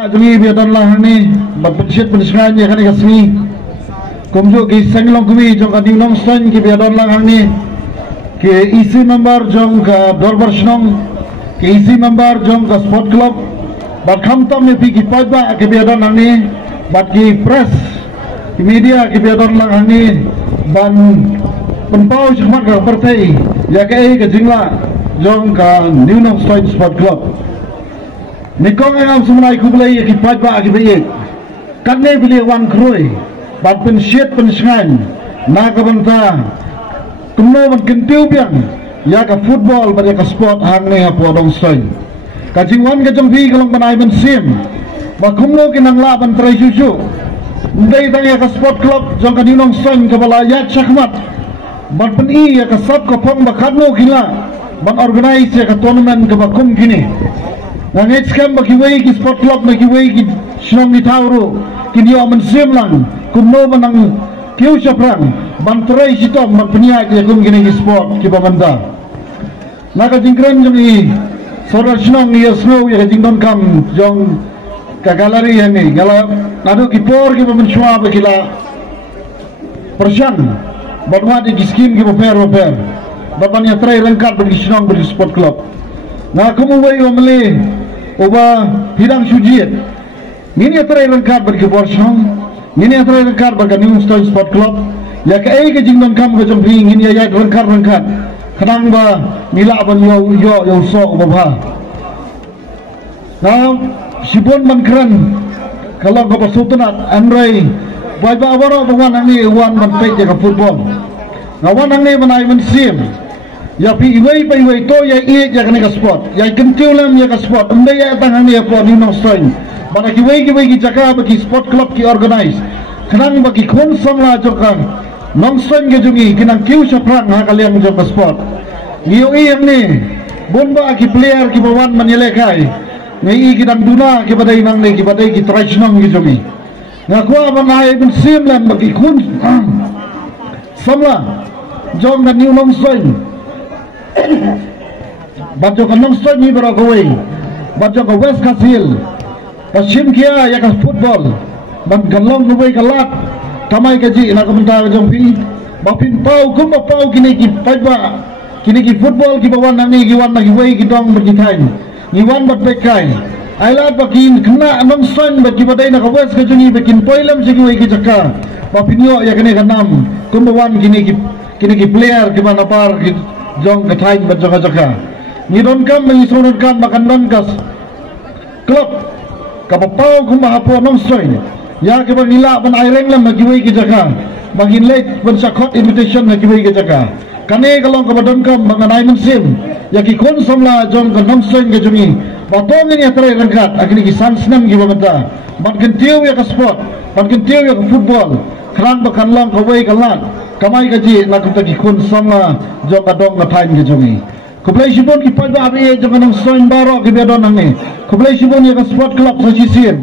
Jadi biarlah ni berpensiat pensiaran je kan kasmi. Kumjo ki senglong kubi jong ka dinong sen ki biarlah ni ke isi member jong ka dorbar snong ke isi member jong ka sport club bat khamtam ni ki pajba ke biarlah ni bat ki press ki media ki biarlah ni ban penpau chmat ka partai ya ke jingla jong ka dinong sen sport club. Nikong yang semuanya kubelai akibat ba akibat kan ne beli wan kroi bat pensiat pensiaran na kabanta kumno ban kentiu biang ya ka football ba ka sport hang ne apo dong soin ka jingwan ka jong bi kalong banai ben sim ba kumno kinang la ban trai susu ndai tang ya ka sport club jong ka dinong soin ka bala ya chakmat ban pen i ya ka sab ka pong ba khatno kila ban organize ya ka tournament ka ba kum kini Nangit skam bagi wei ki sport club bagi wei ki snong ni tauro ki dia mensim lang kumno manang kiu saprang bantrai sitom man penia ki kum gini ki sport ki pamanda naga jingkran jong i sodar snong ni snow ya jingdon kam jong ka galeri yang ni gala nadu ki por ki pamensua bakila persian badwa di skim ki paper babanya trai lengkap bagi snong bagi sport club na kumuway wamli uba hidang sujiat ini atra lengkap bagi borsong ini atra lengkap bagi New Stone Sport Club ya ke ai ke jingdon kam ke jompi ini ya lengkap kadang ba mila ban yo so uba na sibon man kran kalau ko pasutunat amrai bai ba baro bawan ani wan man pe ke football na wan ani banai man sim ya pi iwei to ya i ya kan ka sport ya kentiu lam ya ka sport umbe ya tangan ya for ni nostoin bana ki wei ki jaka bagi sport club ki organize kanang bagi kon samla jokang nongson ge jungi kinang kiu sapran ha kalian jok sport niu i yang ni bomba ki player ki bawan menyelekai ngai ki dang duna ki badai nang ni ki badai ki trajnong ki jungi ngakwa banai ben sim lam bagi kun samla jong na niu nongson baca ke nongson ni berakawai baca ke West Kasil pasim kia ya ke football ban galong nubai kalat tamai kaji nak mentar jompi bapin pau kumba pau kini ki pajba kini ki football ki bawan nani ki wan lagi wei ki dong berjitain ni wan bat bekai ailat bakin kena nongson bagi badai nak West kajuni bakin poilam segi wei ki jaka bapin yo ya kini kanam kumba wan kini ki player ki mana par ki jong ketain berjaga-jaga ni don kam mengisonkan kam makan don kas klub kapapau kumba hapo nongsoin ya ke banila ban aireng lam bagi wei ke jaga bagi late ban sakot invitation bagi wei ke jaga kane kalong ke don kam banganai mensim ya ki kon somla jong ke nongsoin ke jungi batong ni atrai rangkat akini ki sansnam ki bamata bat kentiu ya ke sport bat kentiu ya ke football kerang bakan long ke wei kalat kamai kaji nak kita kikun sama jok adong ngatain ke jungi kublai sibon ki pajba abi jong nang soin baro ki bedon nang ni kublai sibon ya ka sport club sa sisir